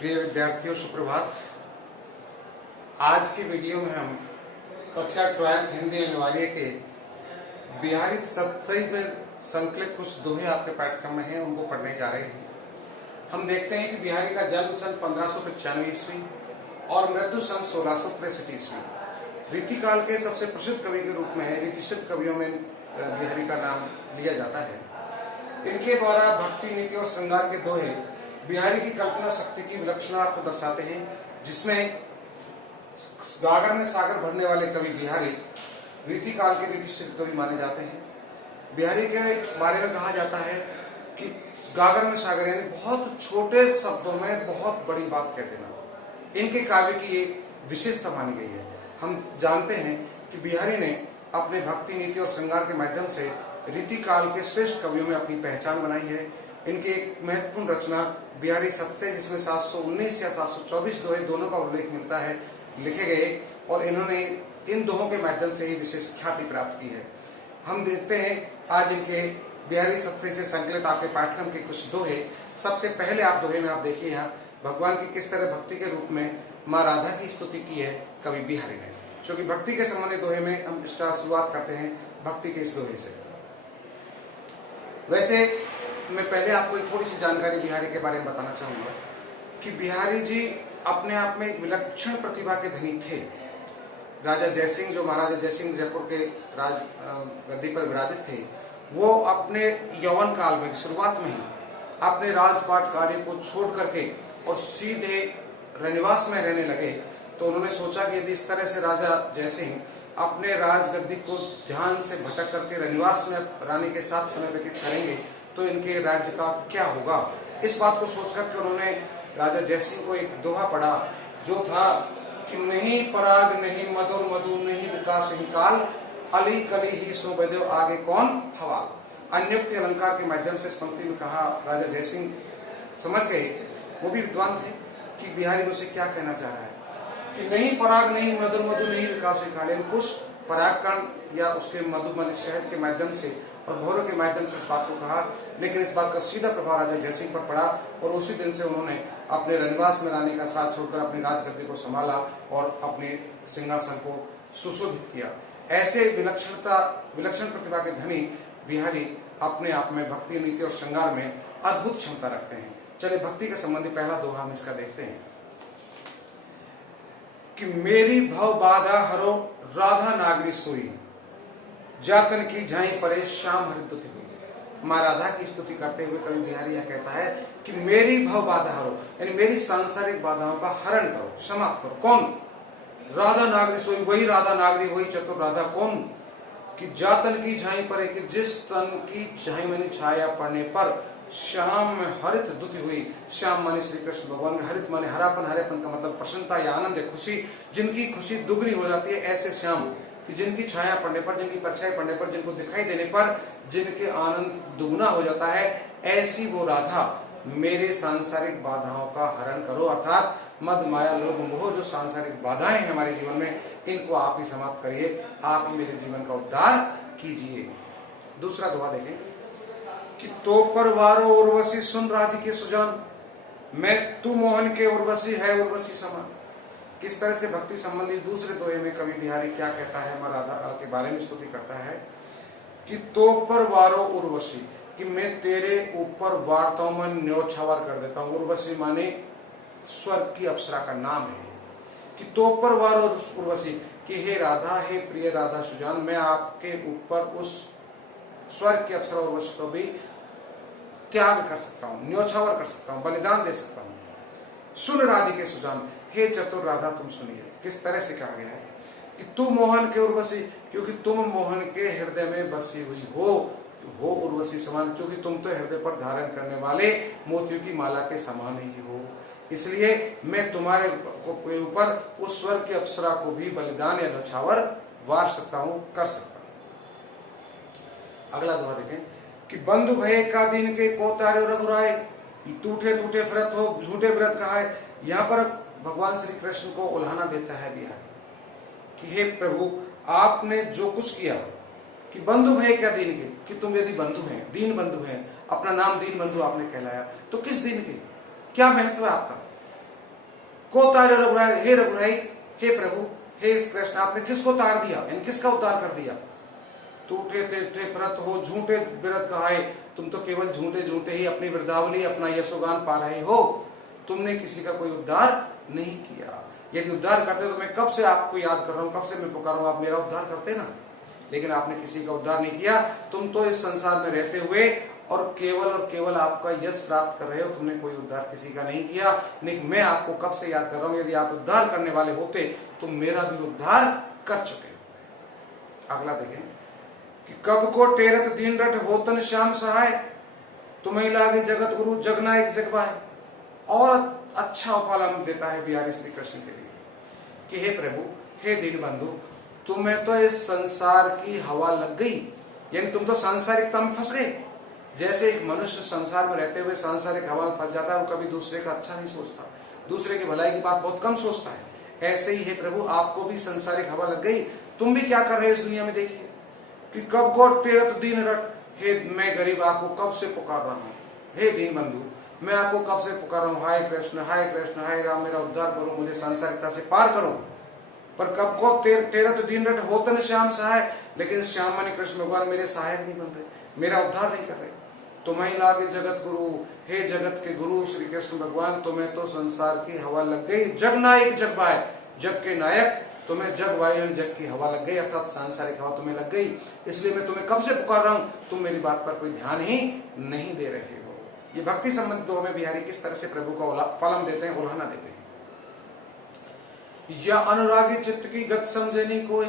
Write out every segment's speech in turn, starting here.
प्रिय विद्यार्थियों, सुप्रभात। आज की वीडियो में हम कक्षा 12th हिंदी अनिवार्य के बिहारी सप्तही में संकलित कुछ दोहे आपके पाठ्यक्रम में हैं, उनको पढ़ने जा रहे हैं। हम देखते हैं कि बिहारी का जन्म सन 1595 ईस्वी और मृत्यु सन 1663 ईस्वी। रीतिकाल के सबसे प्रसिद्ध कवि के रूप में रीतिसिद्ध कवियों में बिहारी का नाम लिया जाता है। इनके द्वारा भक्ति, नीति और श्रृंगार के दोहे बिहारी की कल्पना शक्ति की विलक्षणता को दर्शाते हैं, जिसमें गागर में सागर भरने वाले कवि बिहारी रीतिकाल के रीतिसिद्ध कवि माने जाते हैं। बिहारी के बारे में कहा जाता है कि गागर में सागर यानी बहुत छोटे शब्दों में बहुत बड़ी बात कह देना इनके काव्य की एक विशेषता मानी गई है। हम जानते हैं कि बिहारी ने अपने भक्ति, नीति और श्रृंगार के माध्यम से रीतिकाल के श्रेष्ठ कवियों में अपनी पहचान बनाई है। इनकी एक महत्वपूर्ण रचना बिहारी सप्तशती, जिसमें 719 या 724 दोहे दोनों का उल्लेख मिलता है, लिखे गए और इन्होंने इन दोहों के माध्यम से ही विशेष ख्याति प्राप्त की है। हम देखते हैं आज इनके बिहारी सप्तशती से संकलित आपके पाठ्यक्रम के कुछ दोहे। सबसे पहले आप दोहे में आप देखिए यहाँ भगवान की किस तरह भक्ति के रूप में माँ राधा की स्तुति की है कवि बिहारी ने। क्योंकि भक्ति के संबंधित दोहे में हम शुरुआत करते हैं भक्ति के इस दोहे से। वैसे मैं पहले आपको एक थोड़ी सी जानकारी बिहारी के बारे में बताना चाहूंगा कि बिहारी जी अपने आप में एक विलक्षण प्रतिभा के धनी थे। राजा जयसिंह, जो महाराजा जयसिंह जयपुर के राज गद्दी पर विराजित थे, वो अपने यौवन काल में शुरुआत में ही अपने राजपाट कार्य को छोड़ करके और सीधे रनिवास में रहने लगे। तो उन्होंने सोचा कि यदि इस तरह से राजा जयसिंह अपने राजगद्दी को ध्यान से भटक करके रनिवास में रानी के साथ समय व्यतीत करेंगे तो इनके राज्य का क्या होगा। इस बात को सोचकर के उन्होंने राजा जयसिंह को एक दोहा पढ़ा, जो था कि नहीं पराग नहीं मधुर मधु नहीं विकास ही काल, अली कली ही सो बदो आगे कौन हवाल। अन्योक्ति अलंकार के माध्यम से इस पंक्ति में कहा राजा जयसिंह समझ गए, वो भी विद्वान थे, कि बिहारी मुझसे क्या कहना चाह रहा है कि नहीं पराग नहीं मधुर मधु नहीं विकास ही काल। पुष्प परागकण या उसके मधुमल शहद के माध्यम से और भौरों के माध्यम से इस बात को कहा, लेकिन इस बात का सीधा प्रभाव राजा जयसिंह पर पड़ा और उसी दिन से उन्होंने अपने रनिवास में रानी का साथ छोड़कर अपनी राजगद्दी को संभाला और अपने सिंहासन को सुशोभित किया। ऐसे विलक्षण प्रतिभा के धनी बिहारी अपने आप में भक्ति, नीति और श्रृंगार में अद्भुत क्षमता रखते हैं। चलिए भक्ति के संबंधी पहला दोहा हम इसका देखते हैं कि मेरी भव बाधा हरो राधा नागरी सोई, जातन की झाई परे श्याम हरिद्युति हुई। माँ राधा की स्तुति करते हुए कवि बिहारी यह कहता है कि मेरी भव बाधा हरो, यानी मेरी सांसारिक बाधाओं का हरण करो, समाप्त करो। कौन? राधा नागरी सोई, वही राधा नागरी, वही चतुर राधा। कौन? कि जातन की झाई परे, कि जिस तन की झाई माने छाया पड़ने पर श्याम में हरित दुति हुई। श्याम माने श्री कृष्ण भगवान, हरित माने हरापन, हरेपन का मतलब प्रसन्नता या आनंद है, खुशी, जिनकी खुशी दुगनी हो जाती है, ऐसे श्याम कि जिनकी छाया पड़ने पर, जिनकी परछाई पड़ने पर, जिनको दिखाई देने पर जिनके आनंद दुगना हो जाता है, ऐसी वो राधा मेरे सांसारिक बाधाओं का हरण करो। अर्थात मद माया लोभ मोह जो सांसारिक बाधाएं हैं हमारे जीवन में, इनको आप ही समाप्त करिए, आप ही मेरे जीवन का उद्धार कीजिए। दूसरा दोहा देखें कि तो परवारो उर्वशी सुन राधिके सुजान, मैं तू मोहन के उर्वशी है उर्वशी समान। किस तरह से भक्ति संबंधी दूसरे दोहे में कवि बिहारी क्या कहता है, माँ राधा के बारे में स्तुति करता है कि तो परवारो उर्वशी, कि मैं तेरे ऊपर वार्ताओं में न्योछावर कर देता हूँ। उर्वशी माने स्वर्ग की अप्सरा का नाम है। कि तो परवारो उर्वशी, कि हे राधा, हे प्रिय राधा सुजान, मैं आपके ऊपर उस स्वर्ग की अप्सरा उर्वशी को भी त्याग कर सकता हूँ, न्योछावर कर सकता हूँ, बलिदान दे सकता हूँ। सुन राधिके सुजान, हे चतुर राधा तुम सुनिए। किस तरह से कहा गया है कि तू मोहन के उर्वशी, क्योंकि तुम मोहन के हृदय में बसी हुई हो उर्वशी समान, क्योंकि तुम तो हृदय पर धारण करने वाले मोतियों की माला के समान ही हो। इसलिए मैं तुम्हारे ऊपर उस स्वर्ग की अप्सरा को भी बलिदान या न्योछावर वार सकता हूं, कर सकता हूं। अगला दोहा देखें कि बंधु भय का दीन के को तारे रघुराय, टूटे टूटे व्रत हो झूठे व्रत कहा है। यहाँ पर भगवान श्री कृष्ण को उल्हाना देता है बिहारी कि हे प्रभु, आपने जो कुछ किया कि बंधु भय क्या दीन के, कि तुम यदि बंधु हैं, दीन बंधु हैं, अपना नाम दीन बंधु आपने कहलाया, तो किस दीन के, क्या महत्व है आपका? को तारे रघुराई, हे रघुराई, हे प्रभु, हे कृष्ण, आपने किसको तार दिया, यानी किसका उद्धार कर दिया। टूटे थे व्रत हो, झूठे व्रत कहाए, तुम तो केवल झूठे झूठे ही अपनी वृद्धावली, अपना यशोगान पा रहे हो, तुमने किसी का कोई उद्धार नहीं किया। यदि उद्धार करते तो मैं कब से आपको याद कर रहा हूं, कब से मैं पुकार रहा हूं, आप मेरा उद्धार करते ना, लेकिन आपने किसी का उद्धार नहीं किया। तुम तो इस संसार में रहते हुए और केवल आपका यश प्राप्त कर रहे हो, तुमने कोई उद्धार किसी का नहीं किया। लेकिन मैं आपको कब से याद कर रहा हूं, यदि आप उद्धार करने वाले होते तो मेरा भी उद्धार कर चुके होते। अगला देखें कि कब को टेरत दीन रट होतन श्याम सहाय, तुम्हें लागे जगत गुरु जगना एक जगबाय। और अच्छा उपालन देता है बिहारी श्री कृष्ण के लिए कि हे प्रभु, हे दीन बंधु, तुम्हें तो इस संसार की हवा लग गई, यानी तुम तो सांसारिकता में फंस गए। जैसे एक मनुष्य संसार में रहते हुए सांसारिक हवा में फंस जाता है, वो कभी दूसरे का अच्छा नहीं सोचता, दूसरे की भलाई की बात बहुत कम सोचता है। ऐसे ही हे प्रभु, आपको भी सांसारिक हवा लग गई। तुम भी क्या कर रहे हो इस दुनिया में, देखिए कि कब को टेरत दीन रट, हे मैं गरीब आपको कब से पुकार रहा हूं, हे दीन बंधु मैं आपको कब से पुकार रहा हूं, हाय कृष्ण हाय राम, मेरा उद्धार करो, मुझे सांसारिकता से पार करो। पर कब को टेरत दीन रट होतन श्याम सहाय, लेकिन श्याम माने कृष्ण भगवान मेरे सहायक नहीं बन रहे, मेरा उद्धार नहीं कर रहे। तुम्हें लागे जगत गुरु, हे जगत के गुरु श्री कृष्ण भगवान, तुम्हें तो संसार की हवा लग गई, जग नायक जग बाय, जग के नायक तुम्हें जग वायु जग की हवा लग गई, अर्थात सांसारिक हवा तुम्हें लग गई। इसलिए मैं तुम्हें कब से पुकार रहा हूं, तुम मेरी बात पर कोई ध्यान ही नहीं दे रहे हो। ये भक्ति संबंधित दोहे में बिहारी किस तरह से प्रभु का फलम देते हैं, उल्हाना देते हैं। या अनुरागी चित्त की गत समझे नहीं कोई,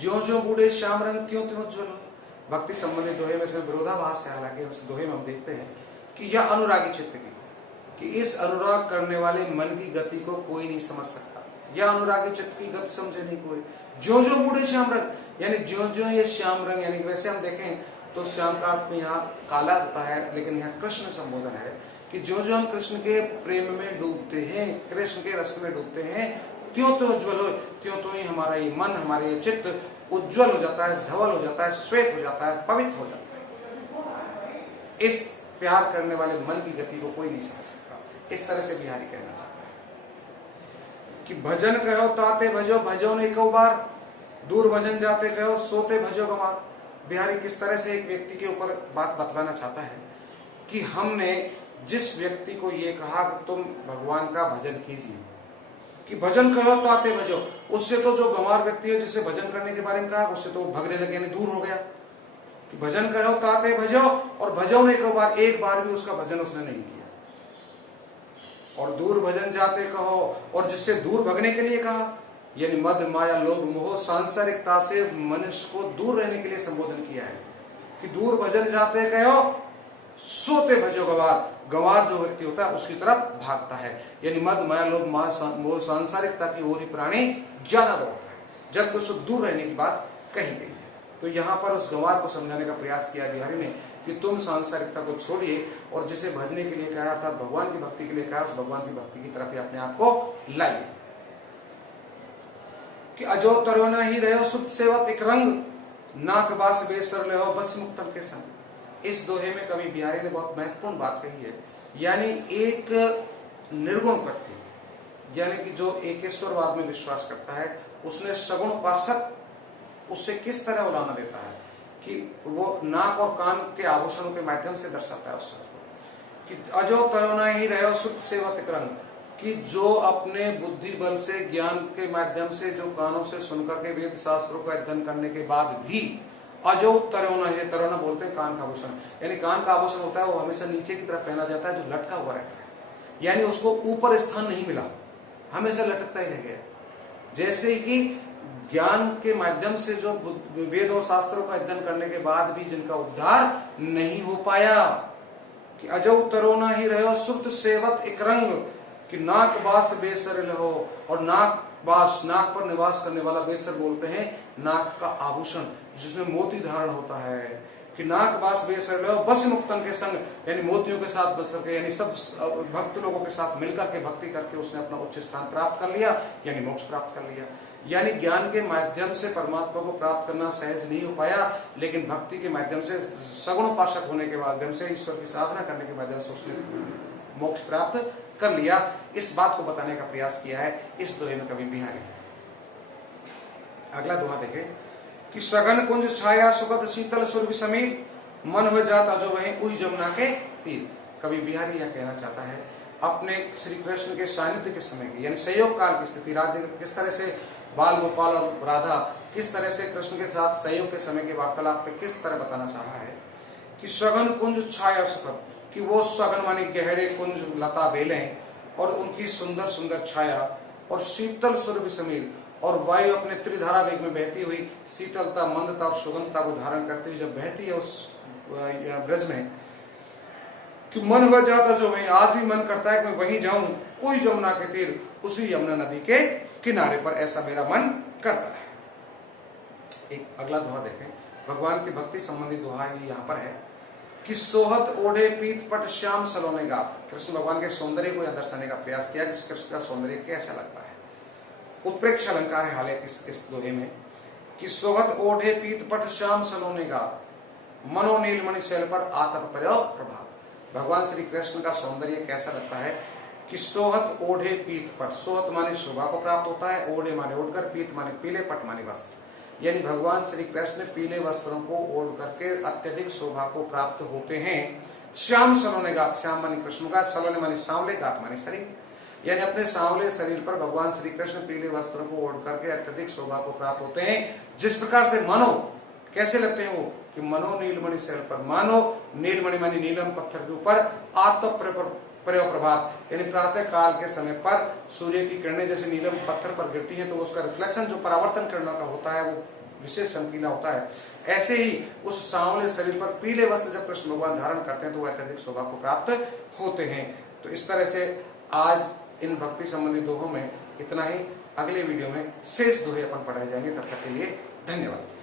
ज्यो ज्यो बूढ़े श्याम रंग त्यों त्यों उज्ज्वल हो। भक्ति संबंधित दोहे में से विरोधाभास है, हालांकि उस दोहे में हम देखते हैं कि यह अनुरागी चित्त की, कि इस अनुराग करने वाले मन की गति को कोई नहीं समझ सकता। या अनुरागी चित्त की गति समझे नहीं कोई, ज्यो ज्यो बूढ़े श्याम रंग, यानी ज्यो ज्यो ये श्याम रंग, यानी वैसे हम देखें तो श्याम का अर्थ में यहाँ काला होता है, लेकिन यहाँ कृष्ण संबोधन है कि जो जो हम कृष्ण के प्रेम में डूबते हैं, कृष्ण के रस में डूबते हैं, त्यों तो उज्ज्वल हो, त्यों तो ही हमारा ये मन, हमारा ये चित्त उज्ज्वल हो जाता है, धवल हो जाता है, श्वेत हो जाता है, पवित्र हो जाता है। इस प्यार करने वाले मन की गति को कोई नहीं समझ सकता। इस तरह से बिहारी कहना चाहता है कि भजन कहो ताते भजो, भजो नहीं को बार, दूर भजन जाते कहो, सोते भजो गंवार। बिहारी किस तरह से एक व्यक्ति के ऊपर बात बतलाना चाहता है कि हमने जिस व्यक्ति को ये कहा कि तुम भगवान का भजन कीजिए, कि भजन करो तो आते भजो, उससे तो जो गंवार व्यक्ति है जिससे भजन करने के बारे में कहा, उससे तो भगने लगे, दूर हो गया। कि भजन करो तो आते भजो, और भजो ने एक बार भी उसका भजन उसने नहीं किया। और दूर भजन जाते कहो, और जिससे दूर भगने के लिए कहा, यानी मद माया लोभ मोह सांसारिकता से मनुष्य को दूर रहने के लिए संबोधन किया है कि दूर भजन जाते कहो, सोते भजो गंवार। गंवार जो व्यक्ति होता है उसकी तरफ भागता है, यानी मद माया लोभ मोह सांसारिकता की ओर ही प्राणी ज्यादा दौड़ता है, जब उसको दूर रहने की बात कही गई है। तो यहाँ पर उस गंवार को समझाने का प्रयास किया बिहारी ने कि तुम सांसारिकता को छोड़िए और जिसे भजने के लिए कहा, अर्थात भगवान की भक्ति के लिए कहा, उस भगवान की भक्ति की तरफ ही अपने आप को लाइए। कि अजो तरोना ही रहो सुत सेवत एक रंग, नाक बास बेसर ले हो बस मुक्तम के संग। इस दोहे में कवि बिहारी ने बहुत महत्वपूर्ण बात कही है, यानी एक निर्गुण व्यक्ति, यानी कि जो एकेश्वरवाद में विश्वास करता है, उसने सगुण उपासक उससे किस तरह उलाना देता है कि वो नाक और कान के आभूषणों के माध्यम से दर्शाता है उस कि अजो तरोना ही रहो सुत सेवत एक रंग, कि जो अपने बुद्धि बल से ज्ञान के माध्यम से जो कानों से सुनकर के वेद शास्त्रों का अध्ययन करने के बाद भी अजो तरोना, ये तरोना बोलते हैं कान का आभूषण, यानी कान का आभूषण होता है वो हमेशा नीचे की तरफ पहना जाता है, जो लटका हुआ रहता है, यानी उसको ऊपर स्थान नहीं मिला, हमेशा लटकता ही रह गया। जैसे कि ज्ञान के माध्यम से जो वेद और शास्त्रों का अध्ययन करने के बाद भी जिनका उद्धार नहीं हो पाया, कि अजो तरोना ही रहो सुत सेवत एक रंग, कि नाक बास बेसर लहो, और नाक बास, नाक पर निवास करने वाला बेसर बोलते हैं नाक का आभूषण जिसमें मोती धारण होता है, कि नाक बास बेसर लहो बस मुक्तन के संग, यानी मोतियों के साथ बस करके, यानी सब भक्त लोगों के साथ मिलकर के भक्ति करके उसने अपना उच्च स्थान प्राप्त कर लिया, यानी मोक्ष प्राप्त कर लिया। यानी ज्ञान के माध्यम से परमात्मा को प्राप्त करना सहज नहीं हो पाया, लेकिन भक्ति के माध्यम से, सगुण उपासक होने के माध्यम से, ईश्वर की साधना करने के माध्यम से उसने मोक्ष प्राप्त कर लिया। इस बात को बताने का प्रयास किया है इस दोहे में कवि बिहारी। अगला दोहा देखें कि सघन कुंज छाया सुखद शीतल सुरभि समीर, मन हो जाता जो वहीं उही जमुना के तीर। कवि बिहारी यह कहना चाहता है अपने श्री कृष्ण के सानिध्य के समय की, यानी संयोग काल की स्थिति, राधे किस तरह से बाल गोपाल और राधा किस तरह से कृष्ण के साथ संयोग के समय के वार्तालाप पे किस तरह बताना चाहा है कि सघन कुंज छाया सुखद, कि वो सघन माने गहरे कुंज लता बेलें और उनकी सुंदर सुंदर छाया, और शीतल सुरभि समीर, और वायु अपने त्रिधारा वेग में बहती हुई शीतलता मंदता और सुगंधता को धारण करती हुई जब बहती है उस ब्रज में कि मन हो जाता जो वहीं, आज भी मन करता है कि मैं वहीं जाऊं, उसी जमुना के तीर, उसी यमुना नदी के किनारे पर, ऐसा मेरा मन करता है। एक अगला दोहा देखें, भगवान की भक्ति संबंधी दोहा यहाँ पर है कि सोहत ओढ़े पीत पट श्याम सलोने गात। कृष्ण भगवान के सौंदर्य को यह दर्शाने का प्रयास किया कि कृष्ण का सौंदर्य कैसा लगता है। उत्प्रेक्ष अलंकार है हालांकि इस दोहे में कि सोहत ओढ़े पीत पट श्याम सलोने गात, मनो नीलमणि शैल पर आतप पर्यो प्रभात। भगवान श्री कृष्ण का सौंदर्य कैसा लगता है कि सोहत ओढ़े पीत पट, सोहत माने शोभा को प्राप्त होता है, ओढ़े माने ओढ़कर, पीत माने पीले, पट माने वस्त्र, यानी भगवान श्री कृष्ण पीले वस्त्रों को ओढ़ करके अत्यधिक शोभा को प्राप्त होते हैं। श्याम सलोने गात, श्याम माने कृष्ण का, सलोने माने सांवले, गात माने शरीर, यानी अपने सांवले शरीर पर भगवान श्री कृष्ण पीले वस्त्रों को ओढ़ करके अत्यधिक शोभा को प्राप्त होते हैं। जिस प्रकार से मानो कैसे लगते हैं वो कि मनो नीलमणि शैल पर, मानो नीलमणि मानी नीलम पत्थर के ऊपर आतप पर्यो प्रभात, यानी प्रातः काल के समय पर सूर्य की किरणें जैसे नीलम पत्थर पर गिरती है तो उसका रिफ्लेक्शन जो परावर्तन किरणों का होता है वो विशेष चमकीला होता है। ऐसे ही उस सांवले शरीर पर पीले वस्त्र जब कृष्ण भगवान धारण करते हैं तो वह अत्यधिक शोभा को प्राप्त होते हैं। तो इस तरह से आज इन भक्ति संबंधी दोहों में इतना ही। अगले वीडियो में शेष दोहे अपन पढ़ाए जाएंगे। तब तक के लिए धन्यवाद।